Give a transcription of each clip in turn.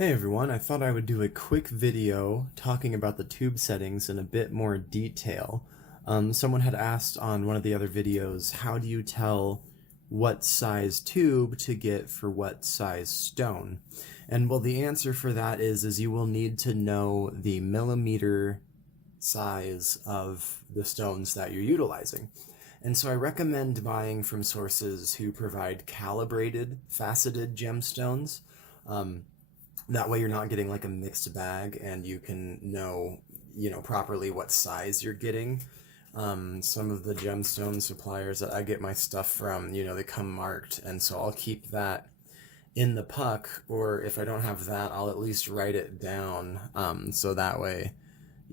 Hey everyone, I thought I would do a quick video talking about the tube settings in a bit more detail. Someone had asked on one of the other videos, how do you tell what size tube to get for what size stone? And well, the answer for that is you will need to know the millimeter size of the stones that you're utilizing. And so I recommend buying from sources who provide calibrated, faceted gemstones. That way you're not getting like a mixed bag and you can know, properly what size you're getting. Some of the gemstone suppliers that I get my stuff from, they come marked, and so I'll keep that in the puck, or if I don't have that, I'll at least write it down, so that way,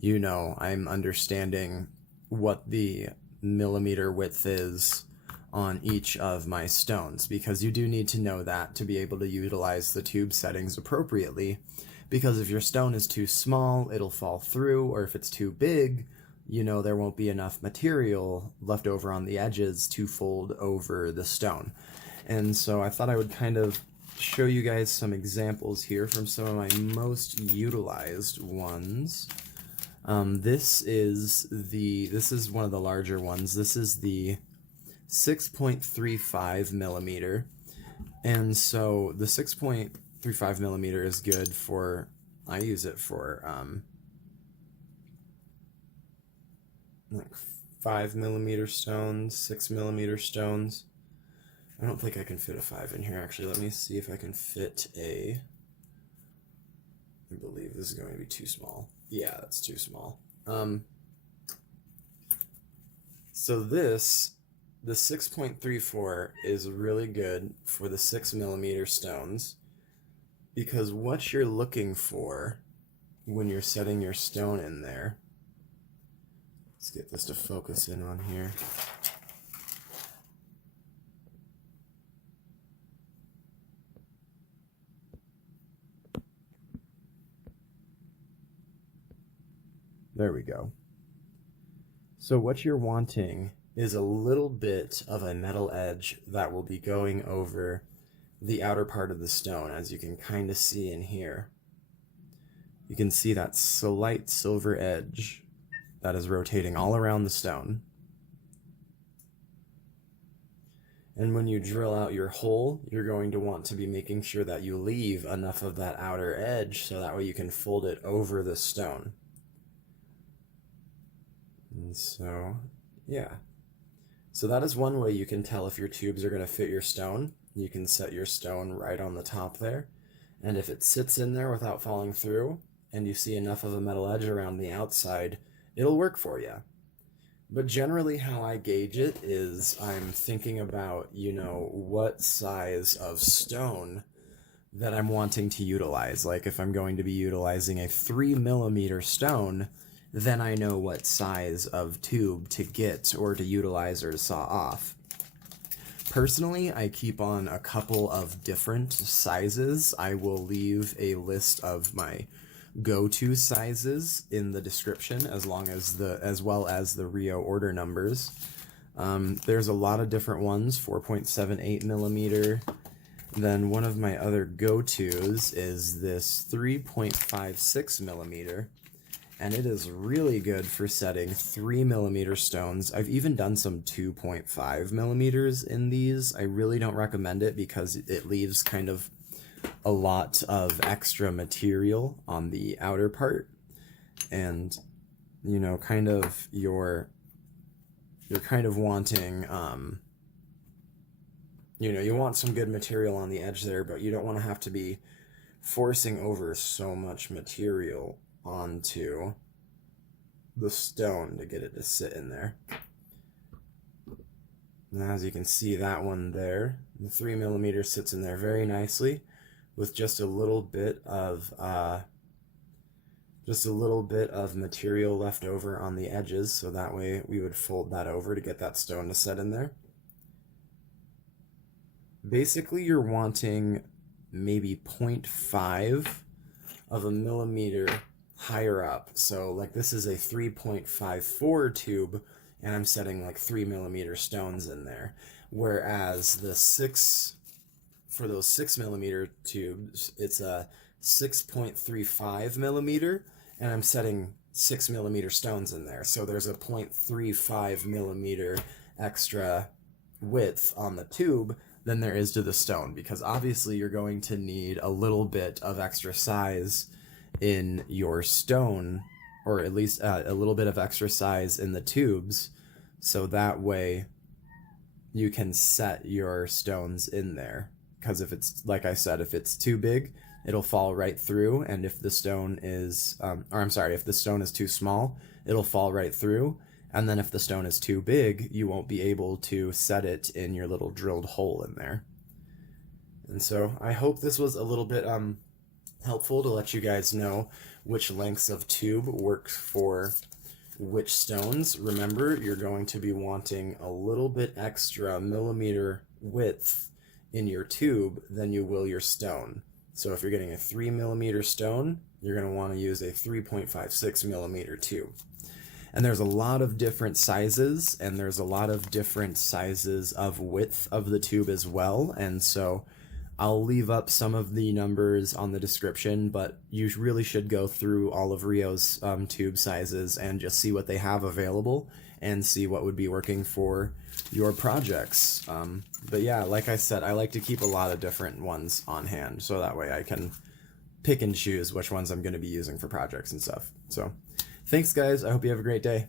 I'm understanding what the millimeter width is on each of my stones, because you do need to know that to be able to utilize the tube settings appropriately, because if your stone is too small, it'll fall through, or if it's too big, there won't be enough material left over on the edges to fold over the stone. And so I thought I would kind of show you guys some examples here from some of my most utilized ones. This is one of the larger ones. This is the 6.35 millimeter, and so the 6.35 millimeter is good for, I use it for like 5 millimeter stones, 6 millimeter stones. I don't think I can fit a 5 in here, actually. Let me see if I can fit I believe this is going to be too small. Yeah, that's too small. So the 6.34 is really good for the 6 millimeter stones, because what you're looking for when you're setting your stone in there, let's get this to focus in on here. There we go. So what you're wanting is a little bit of a metal edge that will be going over the outer part of the stone, as you can kind of see in here. You can see that slight silver edge that is rotating all around the stone. And when you drill out your hole, you're going to want to be making sure that you leave enough of that outer edge so that way you can fold it over the stone. And so, yeah. So that is one way you can tell if your tubes are going to fit your stone. You can set your stone right on the top there, and if it sits in there without falling through, and you see enough of a metal edge around the outside, it'll work for you. But generally how I gauge it is I'm thinking about, what size of stone that I'm wanting to utilize. Like if I'm going to be utilizing a 3 millimeter stone, then I know what size of tube to get or to utilize or to saw off. Personally, I keep on a couple of different sizes. I will leave a list of my go-to sizes in the description, as well as the Rio order numbers. There's a lot of different ones, 4.78 millimeter. Then one of my other go-tos is this 3.56 millimeter. And it is really good for setting 3 millimeter stones. I've even done some 2.5 millimeters in these. I really don't recommend it because it leaves kind of a lot of extra material on the outer part. And, kind of you're kind of wanting, you want some good material on the edge there, but you don't want to have to be forcing over so much material onto the stone to get it to sit in there. Now, as you can see, that one there, the 3 millimeter sits in there very nicely with just a little bit of material left over on the edges, so that way we would fold that over to get that stone to set in there. Basically, you're wanting maybe 0.5 of a millimeter higher up. So like this is a 3.54 tube, and I'm setting like 3 millimeter stones in there. Whereas for those 6 millimeter tubes, it's a 6.35 millimeter, and I'm setting 6 millimeter stones in there. So there's a 0.35 millimeter extra width on the tube than there is to the stone, because obviously you're going to need a little bit of extra size in your stone, or at least a little bit of extra size in the tubes, so that way you can set your stones in there. Because if it's, like I said, if it's too big, it'll fall right through, and if the stone is, if the stone is too small, it'll fall right through, and then if the stone is too big, you won't be able to set it in your little drilled hole in there. And so I hope this was a little bit helpful to let you guys know which lengths of tube work for which stones. Remember, you're going to be wanting a little bit extra millimeter width in your tube than you will your stone. So if you're getting a 3 millimeter stone, you're going to want to use a 3.56 millimeter tube. And there's a lot of different sizes, and there's a lot of different sizes of width of the tube as well. And so I'll leave up some of the numbers on the description, but you really should go through all of Rio's tube sizes and just see what they have available and see what would be working for your projects. But yeah, like I said, I like to keep a lot of different ones on hand, so that way I can pick and choose which ones I'm going to be using for projects and stuff. So thanks, guys. I hope you have a great day.